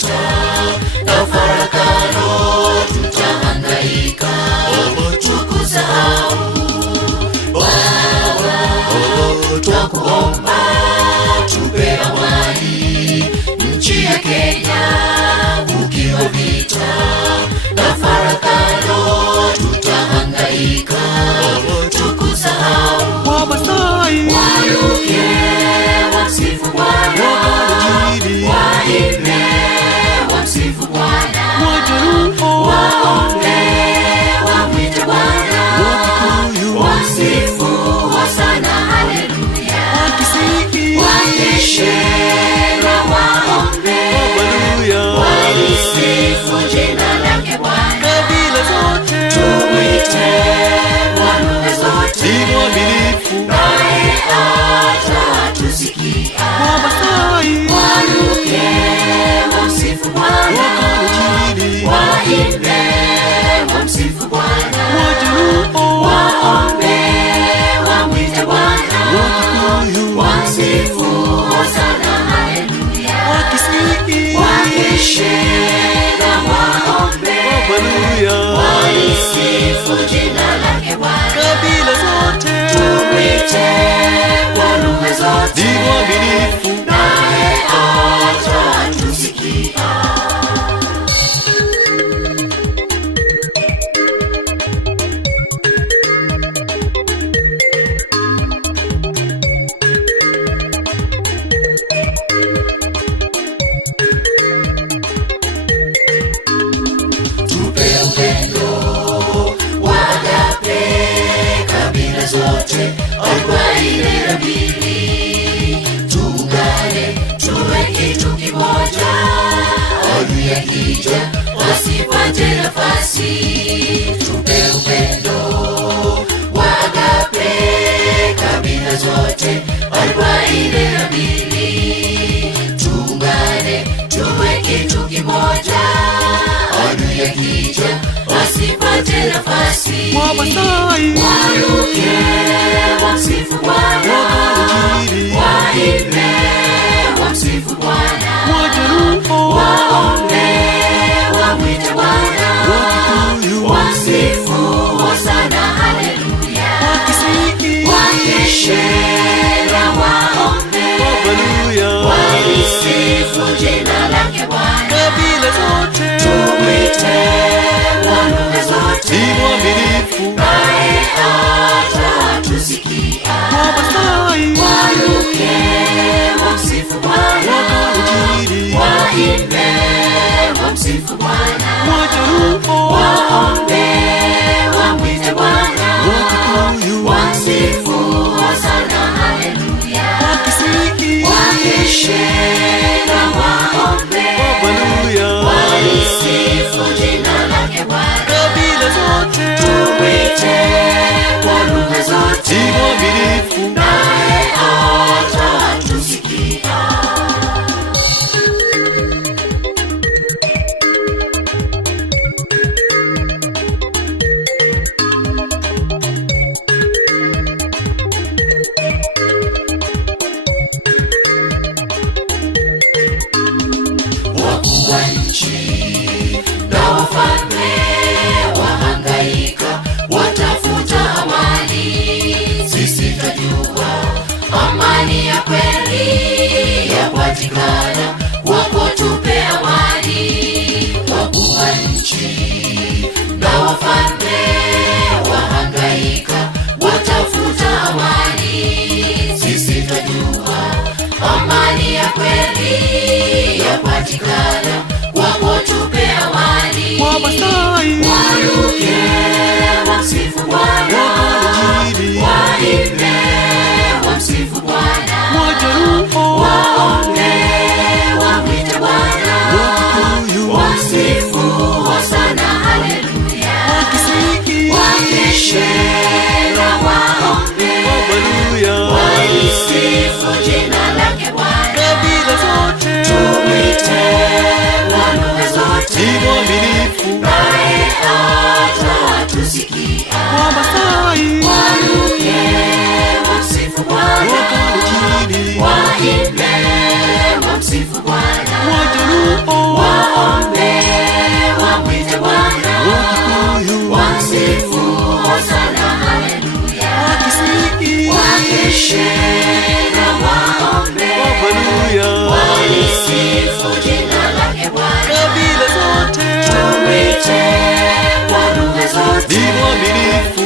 vita na farakano tutahangaika, tukusahau Baba. Twakuomba tupe amani nchi ya Kenya, ukiwa vita na farakano tutahangaika, tukusahau Wamasai waruke wamsifu Bwana, waimbe wamsifu Bwana, waombe wamwite Bwana, wamsifu hosana haleluya, wakeshe na waombe walisifu jina lake Bwana, tumwite kwa lugha zote, naye atatusikia. Waruke wamsifu Bwana, waimbe wamsifu Bwana, waombe wamwite Bwana, wamsifu hosana haleluya, wakeshe na waombe walisifu jina lake Bwana, tumwite kwa lugha zote, naye atatusikia. Tupe upendo wa agape kabila zote, arobaini na mbili, tuungane tuwe kitu kimoja, adui akija wasipate nafasi. Tupe upendo wa agape kabila zote, arobaini na mbili, tuungane tuwe kitu kimoja, adui akija wasipate nafasi. Waruke wamsifu Bwana, waimbe wamsifu Bwana, waombe wamwite Bwana, wamsifu hosana haleluya, wakeshe na waombe walisifu jina lake Bwana, tumwite kwa lugha zote, naye atatusikia. Waruke wamsifu Bwana, waimbe wamsifu Bwana, waombe wamwite Bwana, wamsifu hosana haleluya, wakeshe na waombe walisifu jina lake Bwana, tumwite kwa lugha zote, naye atatusikia. Wakuu wa nchi na wafalme wahangaika, watafuta amani, sisi twajua amani ya kweli yapatikana wako, tupe amani. Wakuu wa nchi na wafalme wahangaika, watafuta amani, sisi twajua amani ya kweli yapatikana wako, tupe amani. Waruke wamsifu Bwana, waimbe wamsifu Bwana, waombe wamwite Bwana, wamsifu hosana haleluya, wakeshe na waombe walisifu jina lake Bwana, tumwite kwa lugha zote, naye atatusikia. waamshe na waombe, Haleluya. walisifu jina lake Bwana. Kabila zote Tumwite kwa lugha zote, ni mwaminifu.